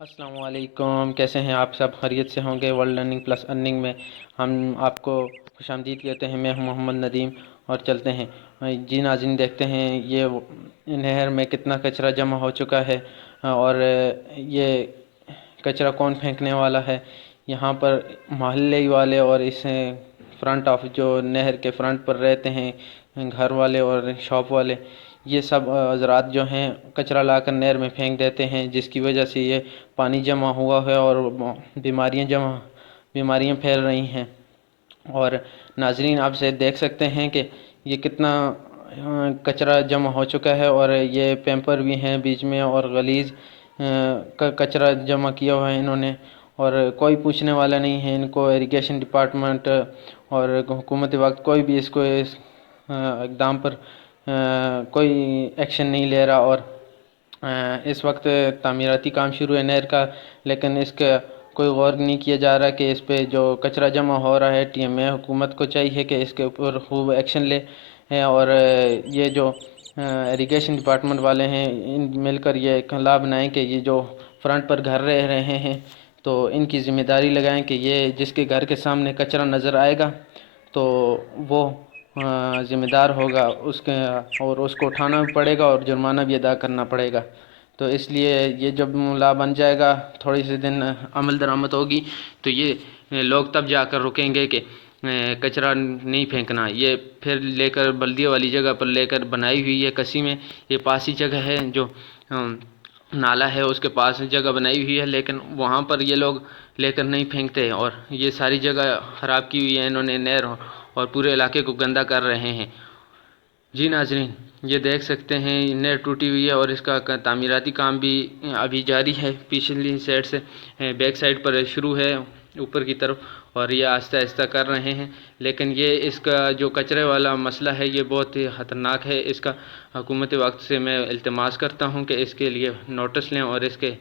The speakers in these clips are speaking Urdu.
السلام علیکم، کیسے ہیں آپ سب؟ خیریت سے ہوں گے؟ ورلڈ لرننگ پلس ارننگ میں ہم آپ کو خوش آمدید کہتے ہیں۔ میں ہوں محمد ندیم اور چلتے ہیں۔ جی ناظرین، دیکھتے ہیں یہ نہر میں کتنا کچرا جمع ہو چکا ہے اور یہ کچرا کون پھینکنے والا ہے۔ یہاں پر محلے والے اور اس فرنٹ آف جو نہر کے فرنٹ پر رہتے ہیں گھر والے اور شاپ والے، یہ سب حضرات جو ہیں کچرا لا کر نہر میں پھینک دیتے ہیں، جس کی وجہ سے یہ پانی جمع ہوا ہے اور بیماریاں پھیل رہی ہیں۔ اور ناظرین، آپ سے دیکھ سکتے ہیں کہ یہ کتنا کچرا جمع ہو چکا ہے اور یہ پیمپر بھی ہیں بیچ میں اور غلیظ کچرا جمع کیا ہوا ہے انہوں نے، اور کوئی پوچھنے والا نہیں ہے ان کو۔ اریگیشن ڈپارٹمنٹ اور حکومت وقت کوئی بھی اس اقدام پر کوئی ایکشن نہیں لے رہا، اور اس وقت تعمیراتی کام شروع ہے نہر کا، لیکن اس کا کوئی غور نہیں کیا جا رہا کہ اس پہ جو کچرا جمع ہو رہا ہے ٹی ایم اے حکومت کو چاہیے کہ اس کے اوپر خوب ایکشن لے، اور یہ جو اریگیشن ڈپارٹمنٹ والے ہیں مل کر یہ ایک لا بنائیں کہ یہ جو فرنٹ پر گھر رہ رہے ہیں تو ان کی ذمہ داری لگائیں کہ یہ جس کے گھر کے سامنے کچرا نظر آئے گا تو وہ ذمہ دار ہوگا اس کے، اور اس کو اٹھانا بھی پڑے گا اور جرمانہ بھی ادا کرنا پڑے گا۔ تو اس لیے یہ جب لا بن جائے گا، تھوڑی سی دن عمل درآمد ہوگی تو یہ لوگ تب جا کر رکیں گے کہ کچرا نہیں پھینکنا۔ یہ پھر لے کر بلدیہ والی جگہ پر لے کر بنائی ہوئی ہے کسی میں، یہ پاس ہی جگہ ہے جو نالا ہے اس کے پاس جگہ بنائی ہوئی ہے، لیکن وہاں پر یہ لوگ لے کر نہیں پھینکتے اور یہ ساری جگہ خراب کی ہوئی ہے انہوں نے نہر، اور پورے علاقے کو گندا کر رہے ہیں۔ جی ناظرین، یہ دیکھ سکتے ہیں نہر ٹوٹی ہوئی ہے اور اس کا تعمیراتی کام بھی ابھی جاری ہے، پچھلی سائڈ سے بیک سائڈ پر شروع ہے اوپر کی طرف، اور یہ آہستہ آہستہ کر رہے ہیں۔ لیکن یہ اس کا جو کچرے والا مسئلہ ہے یہ بہت ہی خطرناک ہے۔ اس کا حکومت وقت سے میں التماس کرتا ہوں کہ اس کے لیے نوٹس لیں اور اس کے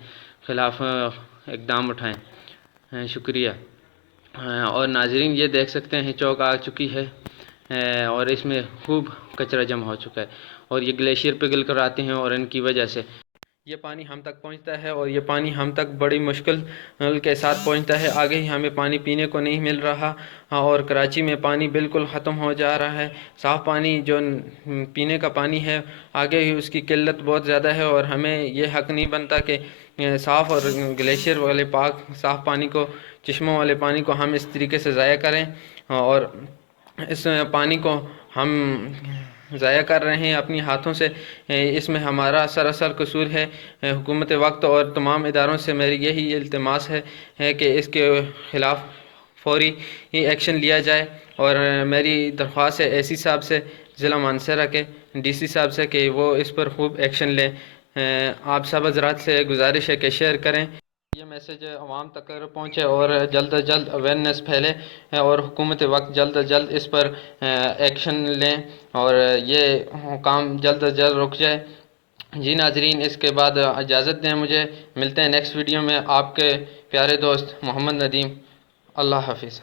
خلاف اقدام اٹھائیں۔ شکریہ۔ اور ناظرین، یہ دیکھ سکتے ہیں چوک آ چکی ہے اور اس میں خوب کچرا جمع ہو چکا ہے، اور یہ گلیشیئر پگھل کر آتے ہیں اور ان کی وجہ سے یہ پانی ہم تک پہنچتا ہے، اور یہ پانی ہم تک بڑی مشکل کے ساتھ پہنچتا ہے۔ آگے ہی ہمیں پانی پینے کو نہیں مل رہا، اور کراچی میں پانی بالکل ختم ہو جا رہا ہے۔ صاف پانی جو پینے کا پانی ہے آگے ہی اس کی قلت بہت زیادہ ہے، اور ہمیں یہ حق نہیں بنتا کہ صاف اور گلیشیئر والے پاک صاف پانی کو، چشموں والے پانی کو ہم اس طریقے سے ضائع کریں، اور اس پانی کو ہم ضائع کر رہے ہیں اپنی ہاتھوں سے۔ اس میں ہمارا سراسر قصور ہے۔ حکومت وقت اور تمام اداروں سے میری یہی التماس ہے کہ اس کے خلاف فوری ایکشن لیا جائے، اور میری درخواست ہے اے سی صاحب سے، ضلع مانسہرہ کے ڈی سی صاحب سے کہ وہ اس پر خوب ایکشن لیں۔ آپ سب حضرات سے گزارش ہے کہ شیئر کریں، یہ میسیج عوام تک پہنچے اور جلد از جلد اویئرنیس پھیلے، اور حکومت وقت جلد از جلد اس پر ایکشن لیں اور یہ کام جلد از جلد رک جائے۔ جی ناظرین، اس کے بعد اجازت دیں مجھے، ملتے ہیں نیکسٹ ویڈیو میں۔ آپ کے پیارے دوست محمد ندیم، اللہ حافظ۔